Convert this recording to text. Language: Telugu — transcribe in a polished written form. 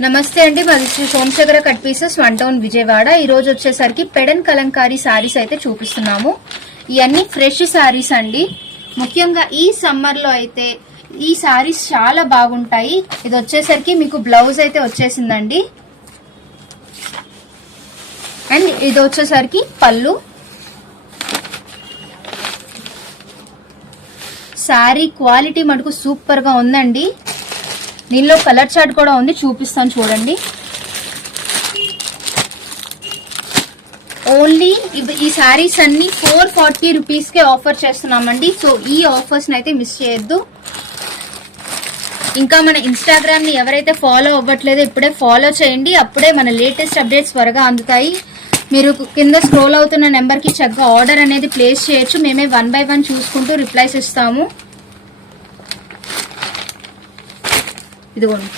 నమస్తే అండి, మాది Shri Somasekhara cut pieces 1 town Vijayawada. ఈ రోజు వచ్చేసరికి పెడన్ కలంకారీ సారీస్ అయితే చూపిస్తున్నాము. ఇవన్నీ ఫ్రెష్ సారీస్ అండి. ముఖ్యంగా ఈ సమ్మర్ లో అయితే ఈ సారీస్ చాలా బాగుంటాయి. ఇది వచ్చేసరికి మీకు బ్లౌజ్ అయితే వచ్చేసిందండి. అండ్ ఇది వచ్చేసరికి పళ్ళు. సారీ క్వాలిటీ మటుకు సూపర్ గా ఉందండి. దీనిలో కలర్ చార్ట్ కూడా ఉంది, చూపిస్తాను చూడండి. ఓన్లీ ఈ సారీస్ అన్ని 440 రూపీస్ కే ఆఫర్ చేస్తున్నామండి. సో ఈ ఆఫర్స్ అయితే మిస్ చేయొద్దు. ఇంకా మన ఇన్స్టాగ్రామ్ ని ఎవరైతే ఫాలో అవ్వట్లేదో ఇప్పుడే ఫాలో చేయండి. అప్పుడే మన లేటెస్ట్ అప్డేట్స్ త్వరగా అందుతాయి. మీరు కింద స్క్రోల్ అవుతున్న నెంబర్ కి చక్కగా ఆర్డర్ అనేది ప్లేస్ చేయొచ్చు. మేమే 1 by 1 చూసుకుంటూ రిప్లైస్ ఇస్తాము. ఇదిగోండి.